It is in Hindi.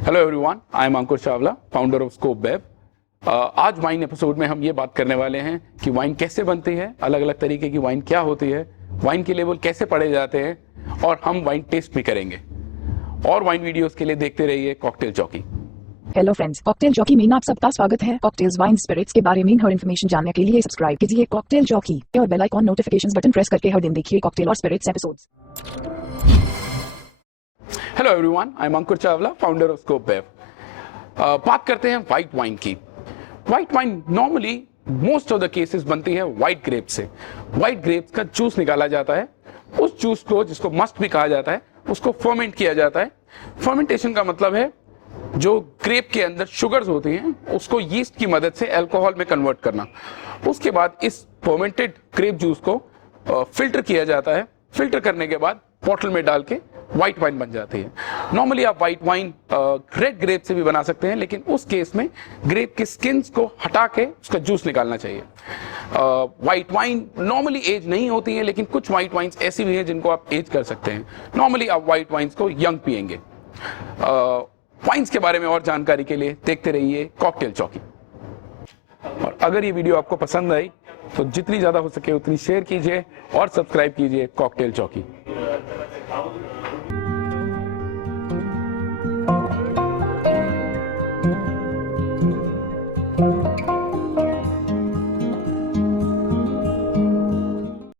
Hello everyone, I am Ankur Chawla, founder of scope web. आज वाइन एपिसोड में हम ये बात करने वाले हैं कि वाइन कैसे बनती है, अलग अलग तरीके की वाइन क्या होती है, वाइन के लेवल कैसे पढ़े जाते हैं और हम वाइन टेस्ट भी करेंगे। और वाइन वीडियोस के लिए देखते रहिए cocktail jockey. Hello friends, cocktail jockey में आप सबका स्वागत है। कॉकटेल्स, वाइन, स्पिरिट्स के बारे में हर इन्फॉर्मेशन जानने के लिए सब्सक्राइब कीजिए कॉकटेल जॉकी और bell icon notifications button press करके हर दिन देखिए कॉकटेल और spirits episodes. Hello everyone, I am Ankur Chawla, founder of scope web. बात करते हैं व्हाइट वाइन की। White wine normally most of the cases बनती है व्हाइट ग्रेप से। व्हाइट ग्रेप्स का जूस निकाला जाता है, उस जूस को, जिसको मस्ट भी कहा जाता है, उसको फर्मेंट किया जाता है। फर्मेंटेशन का मतलब है जो ग्रेप के अंदर शुगर्स होती हैं उसको यीस्ट की मदद से अल्कोहल में कन्वर्ट करना। उसके बाद इस फर्मेंटेड ग्रेप जूस को फिल्टर किया जाता है। फिल्टर करने के बाद बॉटल में डाल के व्हाइट वाइन बन जाती है। नॉर्मली आप व्हाइट वाइन रेड ग्रेप से भी बना सकते हैं, लेकिन उस केस में ग्रेप के स्किन्स को हटा के उसका जूस निकालना चाहिए। व्हाइट वाइन नॉर्मली एज नहीं होती है, लेकिन कुछ व्हाइट वाइन्स ऐसी भी हैं जिनको आप एज कर सकते हैं। नॉर्मली आप व्हाइट वाइन्स को यंग पिएंगे। वाइन्स के बारे में और जानकारी के लिए देखते रहिए कॉकटेल चौकी। और अगर ये वीडियो आपको पसंद आई तो जितनी ज्यादा हो सके उतनी शेयर कीजिए और सब्सक्राइब कीजिए कॉकटेल चौकी।